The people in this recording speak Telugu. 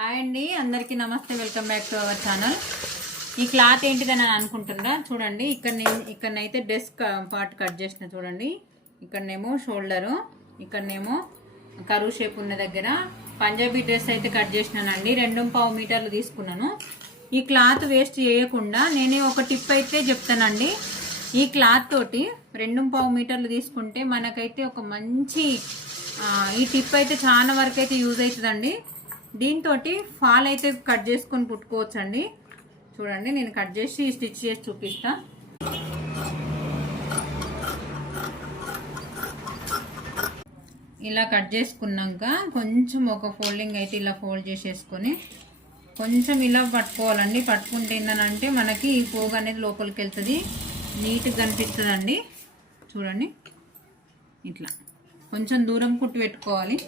హాయ్ అండి, అందరికీ నమస్తే. Welcome back to our channel. ఈ క్లాత్ ఏంటిదని అనుకుంటున్నారా? చూడండి, ఇక్కడనైతే డెస్క్ పార్ట్ కట్ చేసిన చూడండి. ఇక్కడనేమో షోల్డరు, ఇక్కడనేమో కరువు షేప్ ఉన్న దగ్గర పంజాబీ డ్రెస్ అయితే కట్ చేసినానండి. 2.5 మీటర్లు తీసుకున్నాను. ఈ క్లాత్ వేస్ట్ చేయకుండా నేనే ఒక టిప్ అయితే చెప్తానండి. ఈ క్లాత్ తోటి 2.5 మీటర్లు తీసుకుంటే మనకైతే ఒక మంచి ఈ టిప్ అయితే చాలా వరకు అయితే యూజ్ అవుతుందండి. దీంతో ఫాల్ అయితే కట్ చేసుకొని కుట్టుకోవచ్చండి. చూడండి, నేను కట్ చేసి స్టిచ్ చేసి చూపిస్తా. ఇలా కట్ చేసుకున్నాక కొంచెం ఒక ఫోల్డింగ్ అయితే ఇలా ఫోల్డ్ చేసేసుకొని కొంచెం ఇలా పట్టుకోవాలండి. పట్టుకుంటే ఏంటంటే మనకి ఈ పోగు అనేది లోపలికి వెళ్తుంది, నీట్గా కనిపిస్తుందండి. చూడండి, ఇట్లా కొంచెం దూరం కుట్టు పెట్టుకోవాలి.